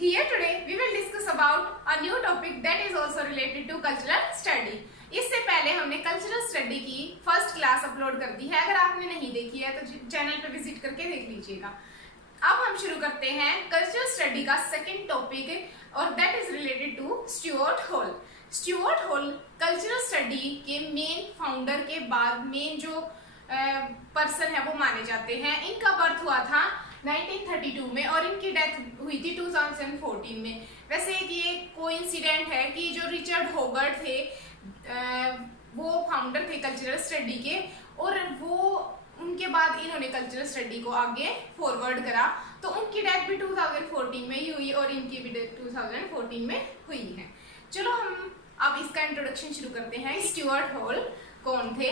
Here today we will discuss about a new topic that is also related to cultural study. इससे पहले हमने cultural study की first class upload कर दी है। अगर आपने नहीं देखी है तो चैनल पे विजिट करके देख लीजिएगा। अब हम शुरू करते हैं कल्चरल स्टडी का सेकंड टॉपिक और that is related to Stuart Hall. Stuart Hall cultural study के मेन फाउंडर के बाद मेन जो पर्सन है वो माने जाते हैं। इनका बर्थ हुआ था 1932 में और इनकी डेथ हुई थी 2014 में। वैसे एक ये कोइंसिडेंट है कि जो रिचर्ड होगर्ट थे वो फाउंडर थे कल्चरल स्टडी के और वो उनके बाद इन्होंने कल्चरल स्टडी को आगे फॉरवर्ड करा। तो उनकी डेथ भी 2014 में ही हुई और इनकी भी डेथ 2014 में हुई है। चलो हम अब इसका इंट्रोडक्शन शुरू करते हैं। स्टुअर्ट हॉल कौन थे,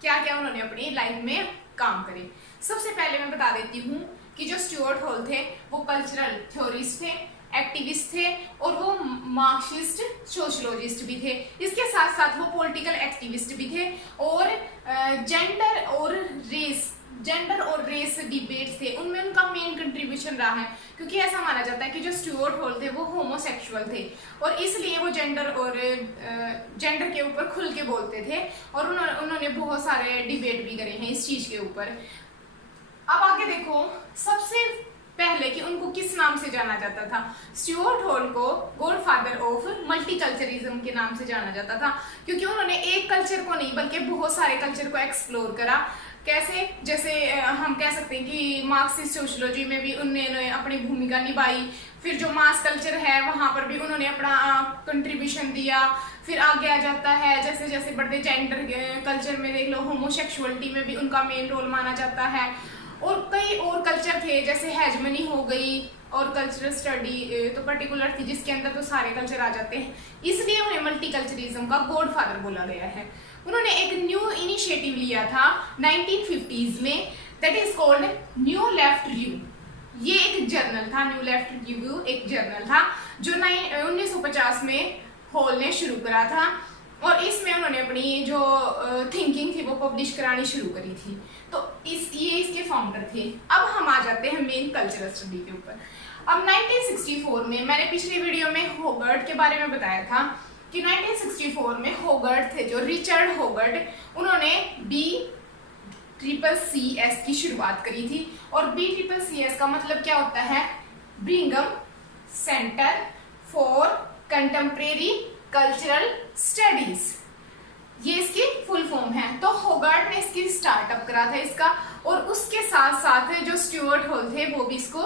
क्या क्या उन्होंने अपनी लाइफ में काम करे। सबसे पहले मैं बता देती हूँ कि जो स्टुअर्ट हॉल थे वो कल्चरल थ्योरिस्ट थे, एक्टिविस्ट थे और वो मार्क्सिस्ट सोशलॉजिस्ट भी थे। इसके साथ साथ वो पॉलिटिकल एक्टिविस्ट भी थे और जेंडर और रेस डिबेट्स थे, उनमें उनका मेन कंट्रीब्यूशन रहा है। क्योंकि ऐसा माना जाता है कि जो स्टुअर्ट हॉल थे वो होमोसेक्सुअल थे और इसलिए वो जेंडर के ऊपर खुल के बोलते थे और उन्होंने बहुत सारे डिबेट भी करे हैं इस चीज के ऊपर। अब आगे देखो, सबसे पहले कि उनको किस नाम से जाना जाता था। स्टुअर्ट हॉल को गॉडफादर ऑफ मल्टीकल्चरिज्म के नाम से जाना जाता था क्योंकि उन्होंने एक कल्चर को नहीं बल्कि बहुत सारे कल्चर को एक्सप्लोर करा। कैसे, जैसे हम कह सकते हैं कि मार्क्सिस्ट सोशलॉजी में भी उन्होंने अपनी भूमिका निभाई। फिर जो मास कल्चर है वहां पर भी उन्होंने अपना कंट्रीब्यूशन दिया। फिर आगे आ जाता है जैसे जैसे बढ़ते जेंडर कल्चर में देख लो, होमोसेक्सुअलिटी में भी उनका मेन रोल माना जाता है। और कई और कल्चर थे जैसे हेजमनी हो गई और कल्चरल स्टडी तो पर्टिकुलर थी जिसके अंदर तो सारे कल्चर आ जाते हैं, इसलिए उन्हें मल्टीकल्चरिज्म का गॉडफादर बोला गया है। उन्होंने एक न्यू इनिशिएटिव लिया था 1950s में, that is called new left review. ये एक जर्नल था, न्यू लेफ्ट रिव्यू एक जर्नल था जो 1950 में हॉल ने शुरू करा था और इसमें उन्होंने अपनी जो थिंकिंग थी वो पब्लिश करानी शुरू करी थी। तो ये इसके फाउंडर थे। अब हम आ जाते हैं मेन कल्चरल स्टडी के ऊपर। अब 1964 में मैंने पिछली वीडियो में होगर्ट के बारे में बताया था कि 1964 में होगर्ट थे जो रिचर्ड होगर्ट, उन्होंने BCCS की शुरुआत करी थी। और BCCS का मतलब क्या होता है, Birmingham centre for contemporary cultural studies, ये इसकी फुल फॉर्म है। तो होगार्ट ने इसकी स्टार्टअप करा था इसका और उसके साथ साथ जो स्टुअर्ट हॉल थे वो भी इसको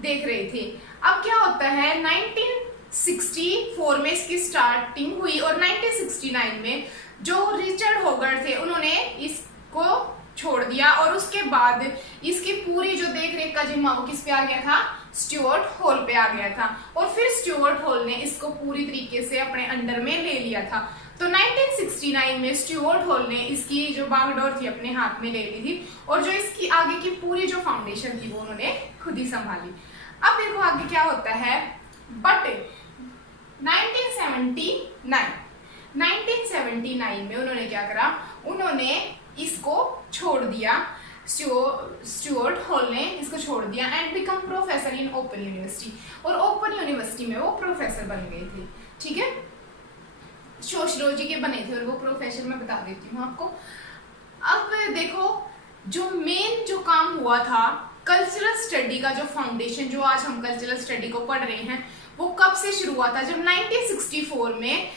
देख रहे थे। अब क्या होता है, 1964 में इसकी स्टार्टिंग हुई और 1969 में जो रिचर्ड होगार्ट थे उन्होंने इसको छोड़ दिया और उसके बाद इसकी पूरी जो देख रेख का जिम्मा वो किस पे आ गया था, स्टुअर्ट हॉल पे आ गया था। और फिर स्टुअर्ट हॉल ने इसको पूरी तरीके से अपने अंडर में ले लिया था। तो 1969 में स्टुअर्ट हॉल ने इसकी जो बागडोर थी अपने हाथ में ले ली थी और जो इसकी आगे की पूरी जो फाउंडेशन थी वो उन्होंने खुद ही संभाली। अब देखो आगे क्या होता है। बट 1979 में उन्होंने क्या करा, उन्होंने इसको छोड़ दिया। स्टुअर्ट हॉल ने इसको छोड़ दिया and become professor in open university और ओपन यूनिवर्सिटी में वो प्रोफेसर बन गए थे। ठीक है, सोशलॉजी के बने थे और वो प्रोफेसर मैं बता देती हूँ आपको। अब देखो जो मेन जो काम हुआ था कल्चरल स्टडी का, जो फाउंडेशन जो आज हम कल्चरल स्टडी को पढ़ रहे हैं वो कब से शुरू हुआ था, जब 1964 में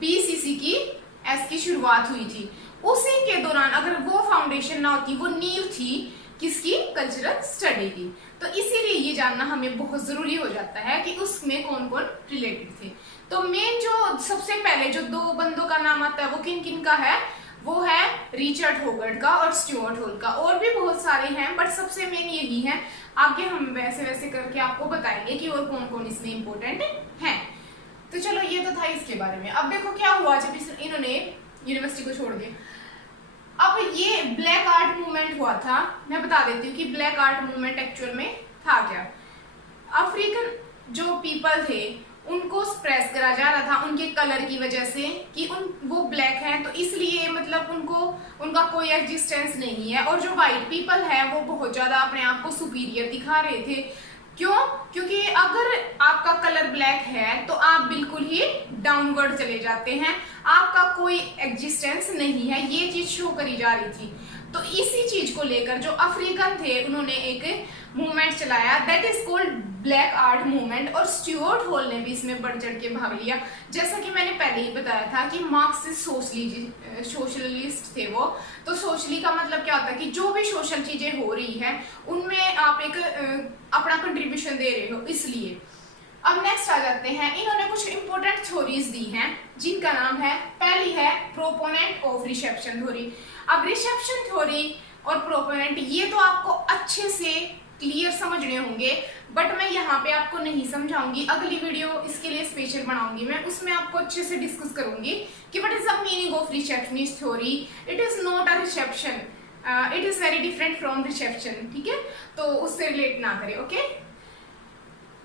BCCS की शुरुआत हुई थी। उसी के दौरान अगर वो फाउंडेशन ना होती, वो नींव थी किसकी, कल्चरल स्टडी की। तो इसीलिए ये जानना हमें बहुत जरूरी हो जाता है कि उसमें कौन कौन रिलेटेड थे। तो मेन जो सबसे पहले जो दो बंदों का नाम आता है वो किन किन का है, वो है रिचर्ड होगर्ट का और स्टुअर्ट हॉल का। और भी बहुत सारे हैं बट सबसे मेन यही है। आगे हम वैसे वैसे करके आपको बताएंगे कि और कौन कौन इसमें इंपॉर्टेंट है। तो चलो ये तो था इसके बारे में। अब देखो क्या हुआ जब इन्होंने यूनिवर्सिटी को छोड़ दिया। अब ये ब्लैक आर्ट मूवमेंट हुआ था। मैं बता देती हूँ कि ब्लैक आर्ट मूवमेंट एक्चुअल में था क्या। अफ्रीकन जो पीपल थे उनको स्प्रेस करा जा रहा था उनके कलर की वजह से कि वो ब्लैक हैं, तो इसलिए मतलब उनका कोई एग्जिस्टेंस नहीं है। और जो वाइट पीपल है वो बहुत ज्यादा अपने आप को सुपीरियर दिखा रहे थे क्यों? क्योंकि अगर आपका कलर ब्लैक है तो आप बिल्कुल ही डाउनवर्ड चले जाते हैं, आपका कोई एग्जिस्टेंस नहीं है, ये चीज शो करी जा रही थी। तो इसी चीज को लेकर जो अफ्रीकन थे उन्होंने एक मूवमेंट चलाया, that is called black art movement, और स्टुअर्ट हॉल ने भी इसमें बढ़ चढ़ के भाग लिया। जैसा कि मैंने पहले ही बताया था कि मार्क्सिस्ट सोशलिस्ट थे वो। तो सोशली का मतलब क्या होता है कि जो भी सोशल चीजें हो रही है उनमें आप एक अपना कंट्रीब्यूशन दे रहे हो, इसलिए। अब नेक्स्ट आ जाते हैं, इन्होंने कुछ इंपॉर्टेंट थ्योरीज दी हैं जिनका नाम है, पहली है प्रोपोनेंट ऑफ रिसेप्शन थ्योरी। अब रिसेप्शन थ्योरी और प्रोपोनेंट ये तो आपको अच्छे से क्लियर समझने होंगे, बट मैं यहाँ पे आपको नहीं समझाऊंगी, अगली वीडियो इसके लिए स्पेशल बनाऊंगी मैं, उसमें आपको अच्छे से डिस्कस करूंगी कि what is the meaning of receptionist theory. It is not a reception, it is very different from reception, ठीक है, तो उससे रिलेट ना करें, ओके।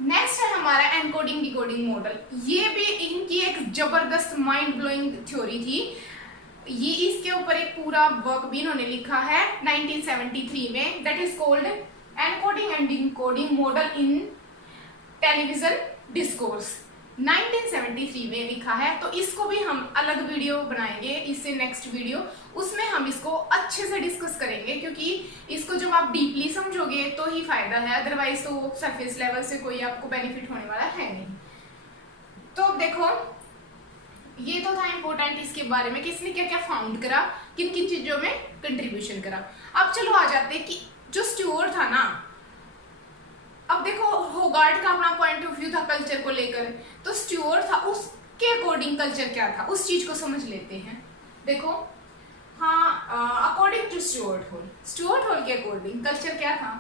नेक्स्ट है हमारा एनकोडिंग डिकोडिंग मॉडल। ये भी इनकी एक जबरदस्त माइंड ब्लोइंग थ्योरी थी। ये इसके ऊपर एक पूरा वर्क भी इन्होंने लिखा है 1973 में, that is called encoding and decoding model in television discourse, 1973 में लिखा है। तो इसको भी हम अलग वीडियो बनाएंगे, इससे नेक्स्ट वीडियो, उसमें हम इसको अच्छे से डिस्कस करेंगे, क्योंकि इसको जब आप डीपली समझोगे तो ही फायदा है, अदरवाइज तो सरफेस लेवल से कोई आपको बेनिफिट होने वाला है नहीं। तो देखो ये तो था इंपॉर्टेंट इसके बारे में, किसने क्या क्या फाउंड करा, किन किन चीजों में कंट्रीब्यूशन करा। अब चलो आ जाते हैं कि जो स्टुअर्ट था ना, अब देखो होगार्ट का अपना पॉइंट ऑफ व्यू था कल्चर को लेकर, तो स्टुअर्ट था उसके अकॉर्डिंग कल्चर क्या था उस चीज को समझ लेते हैं। देखो हाँ, अकॉर्डिंग टू स्टुअर्ट हॉल के अकॉर्डिंग कल्चर क्या था,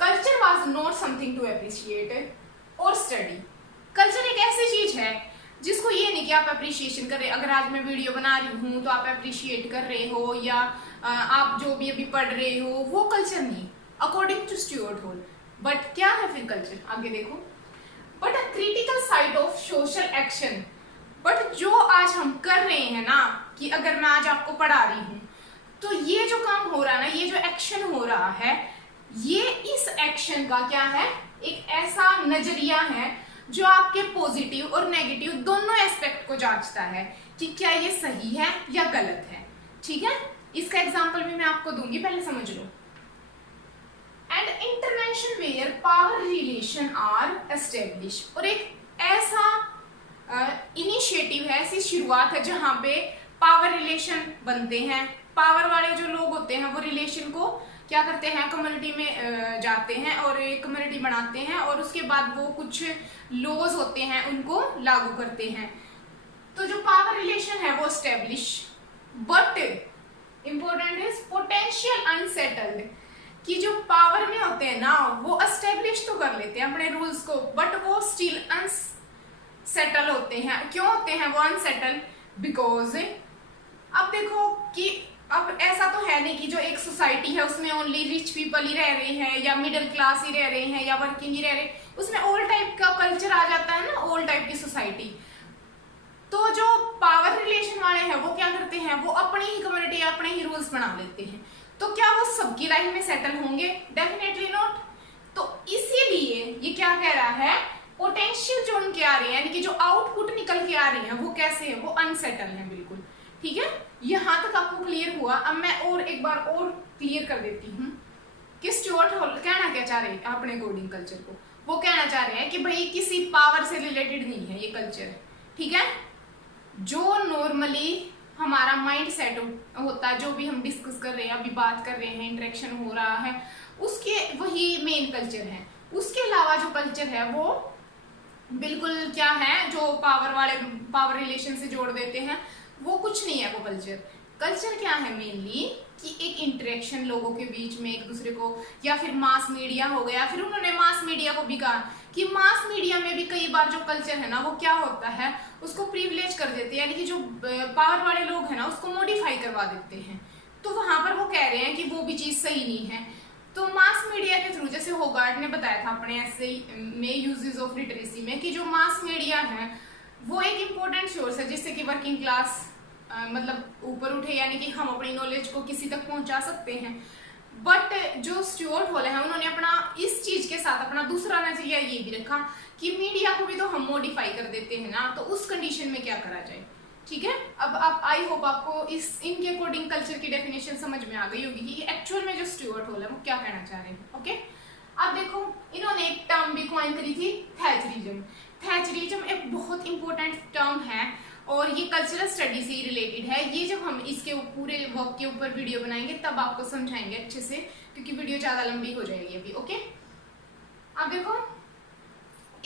culture was not something to appreciate और स्टडी। कल्चर एक ऐसी चीज है जिसको ये नहीं कि आप अप्रिशिएशन कर रहे, अगर आज मैं वीडियो बना रही हूँ तो आप अप्रिशिएट कर रहे हो, या आप जो भी अभी पढ़ रहे हो, वो कल्चर नहीं according to Stuart Hall. But क्या है फिर कल्चर, आगे देखो, but a critical side of social action. But जो आज हम कर रहे हैं ना, कि अगर मैं आज आपको पढ़ा रही हूँ तो ये जो काम हो रहा है ना, ये जो एक्शन हो रहा है, ये इस एक्शन का क्या है, एक ऐसा नजरिया है जो आपके पॉजिटिव और नेगेटिव दोनों एस्पेक्ट को जांचता है कि क्या ये सही है या गलत है, ठीक है। इसका एग्जांपल भी मैं आपको दूंगी, पहले समझ लो। And intervention where power relation are establish, और एक ऐसा इनिशिएटिव है, ऐसी शुरुआत है जहां पे पावर रिलेशन बनते हैं। पावर वाले जो लोग होते हैं वो रिलेशन को क्या करते हैं, कम्युनिटी में जाते हैं और एक कम्युनिटी बनाते हैं, और उसके बाद वो कुछ लॉज होते हैं उनको लागू करते हैं। तो जो पावर रिलेशन है वो establish, but important is potential unsettled, कि जो पावर में होते हैं ना वो एस्टेब्लिश तो कर लेते हैं अपने रूल्स को, बट वो स्टिल अनसेटल होते हैं। क्यों होते हैं वो अनसेटल, बिकॉज अब देखो कि अब ऐसा तो है नहीं कि जो एक सोसाइटी है उसमें ओनली रिच पीपल ही रह रहे हैं, या मिडिल क्लास ही रह रहे हैं, या वर्किंग ही रह रहे हैं, उसमें ऑल टाइप का कल्चर आ जाता है ना, ऑल टाइप की सोसाइटी। तो जो पावर रिलेशन वाले हैं वो क्या करते हैं, वो अपनी ही कम्युनिटी, अपने ही रूल्स बना लेते हैं। तो क्या वो सबकी लाइफ में सेटल होंगे, डेफिनेटली नॉट। तो इसीलिए ये क्या कह रहा है, पोटेंशियल जो उनके आ रहे हैं, यानी कि जो आउटपुट निकल के आ रहे हैं वो कैसे है, वो अनसेटल है बिल्कुल, ठीक है। यहां तक आपको क्लियर हुआ। अब मैं और एक बार और क्लियर कर देती हूँ कि स्टुअर्ट हॉल कहना क्या चाह रहे हैं अपने अकॉर्डिंग कल्चर को, वो कहना चाह रहे हैं कि भाई किसी पावर से रिलेटेड नहीं है ये कल्चर, ठीक है। जो नॉर्मली हमारा माइंड सेट होता है, जो भी हम डिस्कस कर रहे हैं, अभी बात कर रहे हैं, इंटरेक्शन हो रहा है, उसके वही मेन कल्चर है। उसके अलावा जो कल्चर है वो बिल्कुल क्या है, जो पावर वाले पावर रिलेशन से जोड़ देते हैं, वो कुछ नहीं है वो कल्चर। कल्चर क्या है मेनली कि एक इंटरेक्शन लोगों के बीच में एक दूसरे को, या फिर मास मीडिया हो गया। फिर उन्होंने मास मीडिया को भी कहा कि मास मीडिया में भी कई बार जो कल्चर है ना वो क्या होता है, उसको प्रिविलेज कर देते हैं, यानी कि जो पावर वाले लोग हैं ना उसको मॉडिफाई करवा देते हैं। तो वहां पर वो कह रहे हैं कि वो भी चीज सही नहीं है। तो मास मीडिया के थ्रू, जैसे होगार्ट ने बताया था अपने ऐसे में यूजेस ऑफ लिटरेसी में, कि जो मास मीडिया है वो एक इम्पोर्टेंट सोर्स है जिससे कि वर्किंग क्लास मतलब ऊपर उठे, यानी कि हम अपनी नॉलेज को किसी तक पहुंचा सकते हैं। बट जो स्टुअर्ट हॉल है उन्होंने अपना इस चीज के साथ अपना दूसरा नजरिया ये भी रखा कि मीडिया को भी तो हम मॉडिफाई कर देते हैं ना, तो उस कंडीशन में क्या करा जाए। ठीक है, अब आप आई होप आपको इनके अकॉर्डिंग कल्चर की डेफिनेशन समझ में आ गई होगी कि एक्चुअल में जो स्टुअर्ट हॉल है वो क्या कहना चाह रहे हैं। ओके, अब देखो इन्होंने एक टर्म भी कॉइन करी थी, थैचरिज्म। थैचरिज्म एक बहुत इंपॉर्टेंट टर्म है और ये कल्चरल स्टडी से रिलेटेड है। ये जब हम इसके पूरे वर्क के ऊपर वीडियो बनाएंगे तब आपको समझाएंगे अच्छे से, क्योंकि वीडियो ज्यादा लंबी हो जाएगी अभी। ओके, अब देखो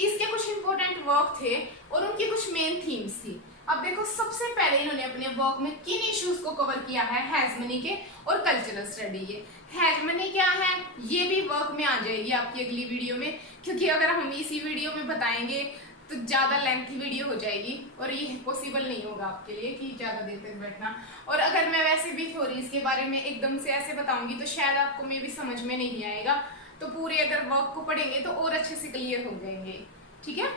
इसके कुछ इंपॉर्टेंट वर्क थे और उनकी कुछ मेन थीम्स थी। अब देखो सबसे पहले इन्होंने अपने वर्क में किन इश्यूज को कवर किया है, हेजमनी के और कल्चरल स्टडी के। हेजमनी क्या है ये भी वर्क में आ जाएगी आपकी अगली वीडियो में, क्योंकि अगर हम इसी वीडियो में बताएंगे तो ज्यादा लेंथी वीडियो हो जाएगी और ये पॉसिबल नहीं होगा आपके लिए कि ज्यादा देर तक बैठना। और अगर मैं वैसे भी थ्योरीज के बारे में एकदम से ऐसे बताऊंगी तो शायद आपको में भी समझ में नहीं आएगा, तो पूरे अगर वर्क को पढ़ेंगे तो और अच्छे से क्लियर हो जाएंगे। ठीक है,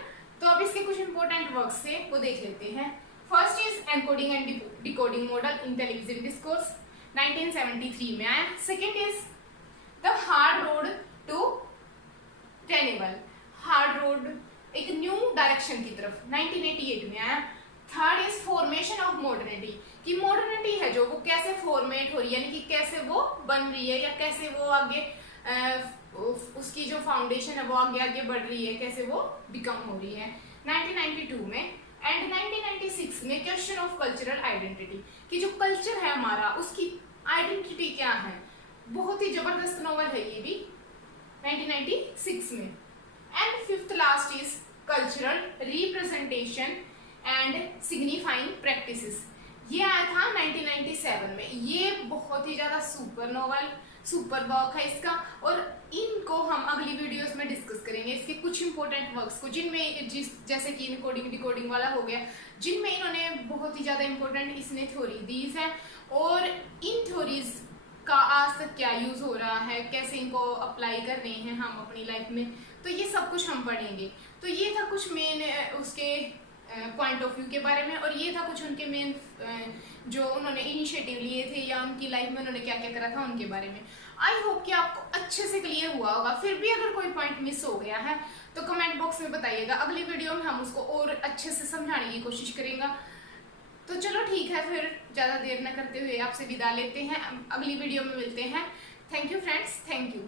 तो अब इसके कुछ इंपॉर्टेंट वर्क्स थे वो देख लेते हैं। First is encoding and decoding model in television discourse, 1973 में आया। Second is the hard road to tenable, hard road एक न्यू डायरेक्शन की तरफ, 1988 में आया। Third is formation of modernity, कि मॉडर्निटी है जो वो कैसे फॉर्मेट हो रही है, यानी कि कैसे वो बन रही है या कैसे वो आगे उसकी जो फाउंडेशन है वो आगे आगे बढ़ रही है, कैसे वो बिकम हो रही है, 1992 में। एंड 1996 में क्वेश्चन ऑफ कल्चरल आइडेंटिटी, कि जो कल्चर है हमारा उसकी आइडेंटिटी क्या है। बहुत ही जबरदस्त नॉवल है ये भी, 1996 में। And fifth last is cultural representation and signifying practices, ये आया था 1997 में। ये बहुत ही ज्यादा सुपर नॉवल, सुपर वर्क है इसका, और इनको हम अगली वीडियोस में डिस्कस करेंगे, इसके कुछ इंपॉर्टेंट वर्क्स को, जिनमें जैसे कि इनकोडिंग डिकोडिंग वाला हो गया, जिनमें इन्होंने बहुत ही ज्यादा इंपॉर्टेंट इसने थ्योरी दी है और इन थ्योरीज का आज तक क्या यूज हो रहा है, कैसे इनको अप्लाई कर रहे हैं हम अपनी लाइफ में, तो ये सब कुछ हम पढ़ेंगे। तो ये था कुछ मेन उसके पॉइंट ऑफ व्यू के बारे में, और ये था कुछ उनके मेन जो उन्होंने इनिशिएटिव लिए थे या उनकी लाइफ में उन्होंने क्या क्या करा था उनके बारे में। आई होप कि आपको अच्छे से क्लियर हुआ होगा। फिर भी अगर कोई पॉइंट मिस हो गया है तो कमेंट बॉक्स में बताइएगा, अगली वीडियो में हम उसको और अच्छे से समझाने की कोशिश करेंगे। तो चलो ठीक है, फिर ज़्यादा देर न करते हुए आपसे विदा लेते हैं, अगली वीडियो में मिलते हैं। Thank you friends, thank you.